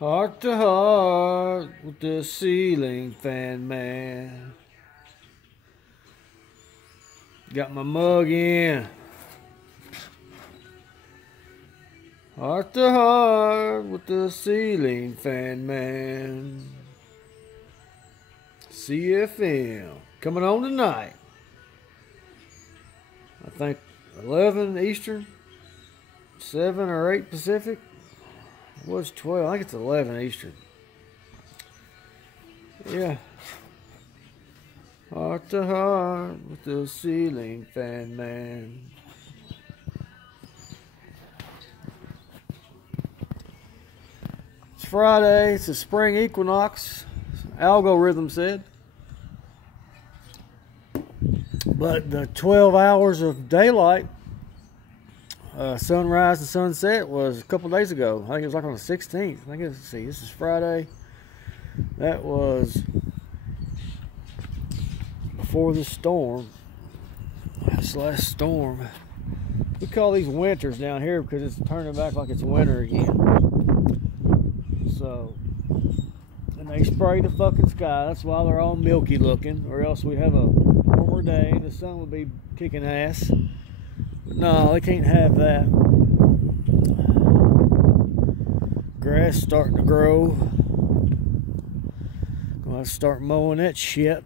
Heart to heart with the ceiling fan man. Got my mug in. Heart to heart with the ceiling fan man. CFM coming on tonight. I think 11 Eastern, 7 or 8 Pacific. It was 12. I think it's 11 Eastern. Yeah. Heart to heart with the ceiling fan man. It's Friday. It's a spring equinox. Algorithm said. But the 12 hours of daylight, sunrise and sunset, was a couple days ago. I think it was like on the 16th. I think let's see, this is Friday. That was before the storm. This last storm. We call these winters down here because it's turning back like it's winter again. So, and they spray the fucking sky. That's why they're all milky looking, or else we'd have a warmer day. The sun would be kicking ass. But no, they can't have that. Grass starting to grow. Gonna start mowing that shit.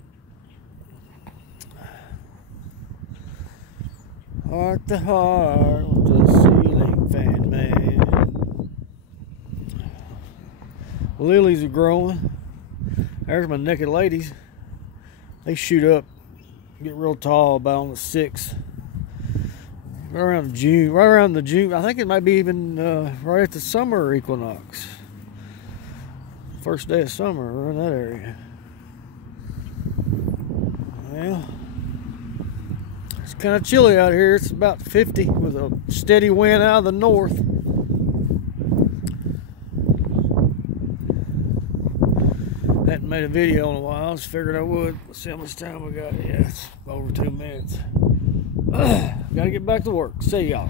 Heart to heart with the ceiling fan man. Lilies are growing. There's my naked ladies. They shoot up, get real tall about on the 6th. Right around June, right around the June. I think it might be even right at the summer equinox. First day of summer, we're in that area. Well, it's kind of chilly out here. It's about 50 with a steady wind out of the north. Hadn't made a video in a while. I just figured I would. Let's see how much time we got. Yeah, it's over 2 minutes. Gotta get back to work. See y'all.